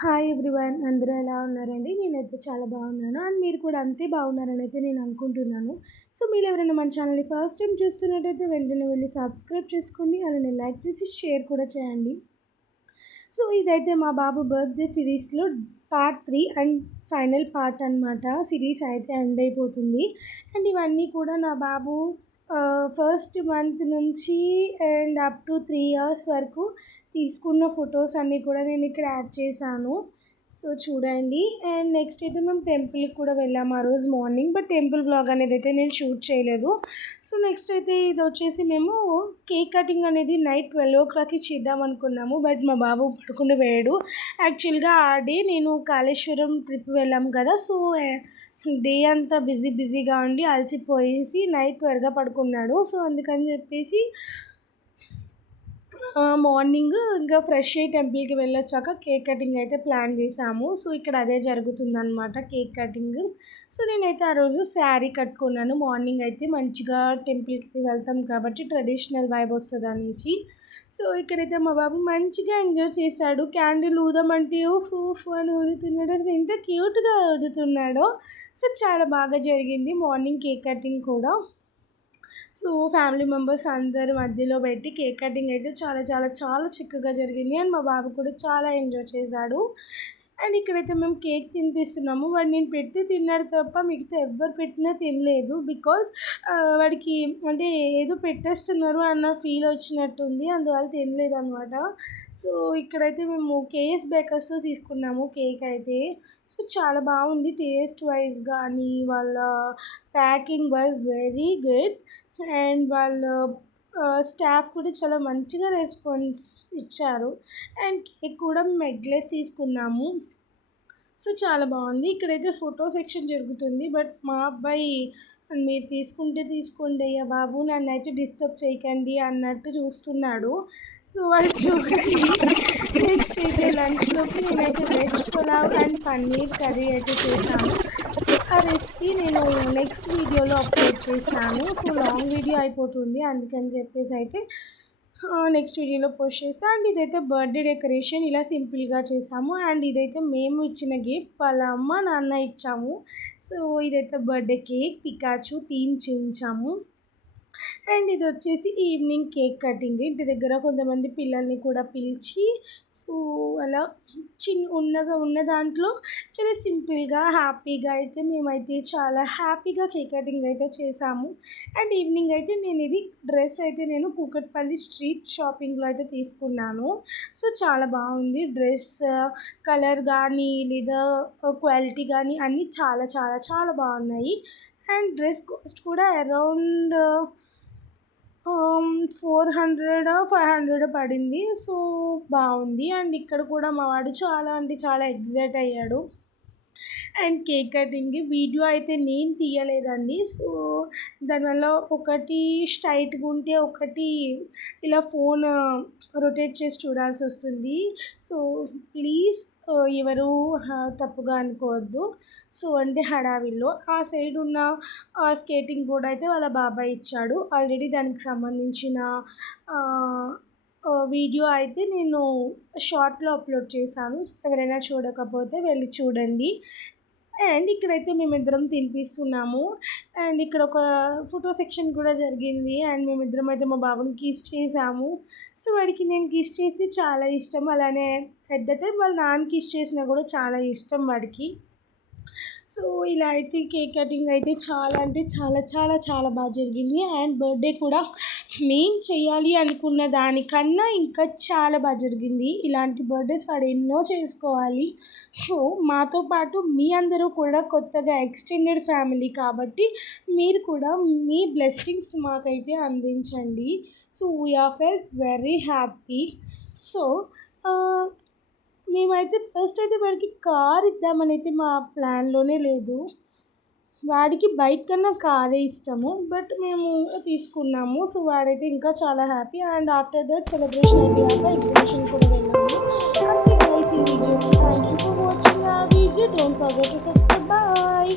Hi everyone, అందరూ ఎలా ఉన్నారండి? నేనైతే చాలా బాగున్నాను అండ్ మీరు కూడా అంతే బాగున్నారని అయితే నేను అనుకుంటున్నాను. సో మీరు ఎవరైనా మన ఛానల్ని ఫస్ట్ టైం చూస్తున్నట్టయితే వెంటనే వెళ్ళి సబ్స్క్రైబ్ చేసుకోండి, అలానే లైక్ చేసి షేర్ కూడా చేయండి. సో ఇదైతే మా బాబు బర్త్డే సిరీస్లో పార్ట్ 3 అండ్ ఫైనల్ పార్ట్ అనమాట. సిరీస్ అయితే ఎండ్ అయిపోతుంది అండ్ ఇవన్నీ కూడా నా బాబు ఫస్ట్ మంత్ నుంచి అండ్ అప్ టు 3 ఇయర్స్ వరకు తీసుకున్న ఫొటోస్ అన్నీ కూడా నేను ఇక్కడ యాడ్ చేశాను. సో చూడండి. అండ్ నెక్స్ట్ అయితే మేము టెంపుల్కి కూడా వెళ్ళాము ఆ రోజు మార్నింగ్, బట్ టెంపుల్ బ్లాగ్ అనేది అయితే నేను షూట్ చేయలేదు. సో నెక్స్ట్ అయితే ఇది వచ్చేసి మేము కేక్ కటింగ్ అనేది నైట్ 12 o'clockకి చేద్దాం అనుకున్నాము, బట్ మా బాబు పడుకుని పోయాడు. యాక్చువల్గా ఆ డే నేను కాళేశ్వరం ట్రిప్ వెళ్ళాము కదా, సో డే అంతా బిజీగా ఉండి అలసిపోయేసి నైట్ త్వరగా పడుకున్నాడు. సో అందుకని చెప్పేసి మార్నింగ్ ఇంకా ఫ్రెష్ అయ్యి టెంపుల్కి వెళ్ళొచ్చాక కేక్ కటింగ్ అయితే ప్లాన్ చేసాము. సో ఇక్కడ అదే జరుగుతుందన్నమాట, కేక్ కటింగ్. సో నేనైతే ఆ రోజు శారీ కట్టుకున్నాను. మార్నింగ్ అయితే మంచిగా టెంపుల్కి వెళ్తాం కాబట్టి ట్రెడిషనల్ వైబ్ వస్తుంది అనేసి. సో ఇక్కడైతే మా బాబు మంచిగా ఎంజాయ్ చేశాడు. క్యాండిల్ ఊదమంటే ఫూ అని ఊదుతున్నాడు. అసలు ఎంత క్యూట్గా ఊదుతున్నాడో. సో చాలా బాగా జరిగింది మార్నింగ్ కేక్ కటింగ్ కూడా. సో ఫ్యామిలీ మెంబర్స్ అందరి మధ్యలో పెట్టి కేక్ కటింగ్ అయితే చాలా చాలా చాలా చక్కగా జరిగింది అండ్ మా బాబు కూడా చాలా ఎంజాయ్ చేశాడు. అండ్ ఇక్కడైతే మేము కేక్ తినిపిస్తున్నాము. వాడు నేను పెడితే తిన్నాడు తప్ప మిగతా ఎవ్వరు పెట్టినా తినలేదు. బికాజ్ వాడికి అంటే ఏదో పెట్టేస్తున్నారు అన్న ఫీల్ వచ్చినట్టుంది, అందువల్ల తినలేదు అనమాట. సో ఇక్కడైతే మేము కేఎస్ బేకర్స్తో తీసుకున్నాము కేక్ అయితే. సో చాలా బాగుంది టేస్ట్ వైజ్ కానీ, వాళ్ళ packing was very good and వాళ్ళు స్టాఫ్ కూడా చాలా మంచిగా రెస్పాన్స్ ఇచ్చారు. అండ్ కేక్ కూడా మేము ఎగ్లెస్ తీసుకున్నాము. సో చాలా బాగుంది. ఇక్కడైతే ఫోటో సెక్షన్ జరుగుతుంది, బట్ మా అబ్బాయి మీరు తీసుకుంటే తీసుకోండి అయ్యా బాబు, నన్ను అయితే డిస్టర్బ్ చేయకండి అన్నట్టు చూస్తున్నాడు. సో వాడు చూడండి. నెక్స్ట్ అయితే లంచ్లోకి నేనైతే veg pulao and paneer curry అయితే చేశాను. సో ఆ రెసిపీ నేను నెక్స్ట్ వీడియోలో అప్లోడ్ చేశాను. సో లాంగ్ వీడియో అయిపోతుంది, అందుకని చెప్పేసి అయితే నెక్స్ట్ వీడియోలో పోస్ట్ చేస్తాను. అండ్ ఇదైతే బర్త్డే డెకరేషన్ ఇలా సింపుల్గా చేసాము. అండ్ ఇదైతే మేము ఇచ్చిన గిఫ్ట్ వాళ్ళ అమ్మ నాన్న ఇచ్చాము. సో ఇదైతే బర్త్డే కేక్ పికాచు థీమ్ చేయించాము. అండ్ ఇది వచ్చేసి ఈవినింగ్ కేక్ కటింగ్. ఇంటి దగ్గర కొంతమంది పిల్లల్ని కూడా పిలిచి సో అలా ఉన్న దాంట్లో చాలా సింపుల్గా హ్యాపీగా అయితే మేమైతే చాలా హ్యాపీగా కేక్ కటింగ్ అయితే చేసాము. అండ్ ఈవినింగ్ అయితే నేను ఇది డ్రెస్ అయితే నేను కూకట్పల్లి స్ట్రీట్ షాపింగ్లో అయితే తీసుకున్నాను. సో చాలా బాగుంది డ్రెస్, కలర్ కానీ లేదా క్వాలిటీ కానీ అన్నీ చాలా చాలా చాలా బాగున్నాయి. అండ్ డ్రెస్ కాస్ట్ కూడా అరౌండ్ 400 500 పడింది. సో బాగుంది. అండ్ ఇక్కడ కూడా మా వాడు చాలా అంటే చాలా ఎగ్జైట్ అయ్యాడు. అండ్ కేక్ కటింగ్ వీడియో అయితే నేను తీయలేదండి. సో దానివల్ల ఒకటి స్ట్రైట్గా ఉంటే ఒకటి ఇలా ఫోన్ రొటేట్ చేసి చూడాల్సి వస్తుంది. సో ప్లీజ్ ఎవరు తప్పుగా అనుకోవద్దు. సో అంటే హడావిల్లో ఆ సైడ్ ఉన్న స్కేటింగ్ బోర్డ్ అయితే వాళ్ళ బాబాయ్ ఇచ్చాడు. ఆల్రెడీ దానికి సంబంధించిన వీడియో అయితే నేను షార్ట్లో అప్లోడ్ చేశాను. సో ఎవరైనా చూడకపోతే వెళ్ళి చూడండి. అండ్ ఇక్కడైతే మేమిద్దరం తినిపిస్తున్నాము. అండ్ ఇక్కడ ఒక ఫోటో సెక్షన్ కూడా జరిగింది. అండ్ మేమిద్దరం అయితే మా బాబుని కిస్ చేసాము. సో వాడికి నేను కిస్ చేస్తే చాలా ఇష్టం. అలానే ఎట్ ద టైం వాళ్ళ నాన్న కిస్ చేసినా కూడా చాలా ఇష్టం వాడికి. సో ఇలా అయితే కేక్ కటింగ్ అయితే చాలా అంటే చాలా చాలా చాలా బాగా జరిగింది. అండ్ బర్త్డే కూడా మేము చేయాలి అనుకున్న దానికన్నా ఇంకా చాలా బాగా జరిగింది. ఇలాంటి బర్త్డేస్ వాడు ఎన్నో చేసుకోవాలి. సో మాతో పాటు మీ అందరూ కూడా కొత్తగా ఎక్స్టెండెడ్ ఫ్యామిలీ కాబట్టి మీరు కూడా మీ బ్లెస్సింగ్స్ మాకైతే అందించండి. So we are felt very happy. So మేమైతే ఫస్ట్ అయితే వాడికి కార్ ఇద్దామని అయితే మా ప్లాన్లోనే లేదు. వాడికి బైక్ కన్నా కారే ఇష్టము, బట్ మేము తీసుకున్నాము. సో వాడైతే ఇంకా చాలా happy. And after that celebration అయిపోయాక ఎగ్జిబిషన్ కూడా వెళ్ళాము. అంతే గైస్ ఈ వీడియోకి. థ్యాంక్ యూ ఫర్ వాచింగ్ ఆ video. Don't forget to subscribe. Bye.